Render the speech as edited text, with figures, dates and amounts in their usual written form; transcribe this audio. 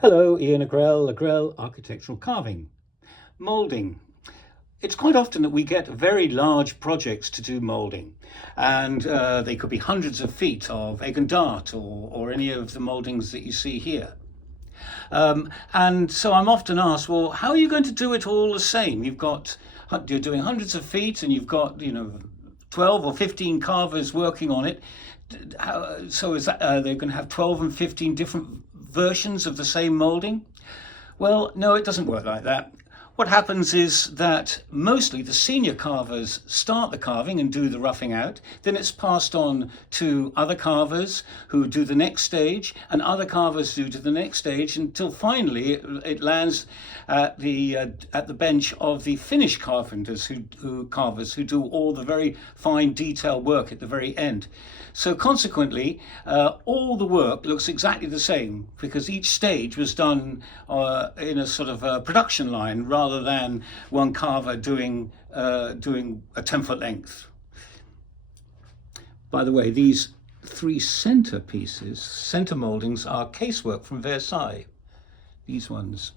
Hello, Ian Agrell Architectural Carving. Moulding. It's quite often that we get very large projects to do moulding, and they could be hundreds of feet of egg and dart or any of the mouldings that you see here. And so I'm often asked, well, how are you going to do it all the same? You're doing hundreds of feet and you've got, 12 or 15 carvers working on it. So is that they're going to have 12 and 15 different versions of the same moulding? Well, no, it doesn't work like that. What happens is that mostly the senior carvers start the carving and do the roughing out. Then it's passed on to other carvers who do the next stage, and other carvers do to the next stage, until finally it lands at the bench of the finished carpenters carvers who do all the very fine detail work at the very end. So consequently, all the work looks exactly the same because each stage was done in a sort of production line rather than one carver doing a 10-foot length. By the way, these three center mouldings, are casework from Versailles. These ones.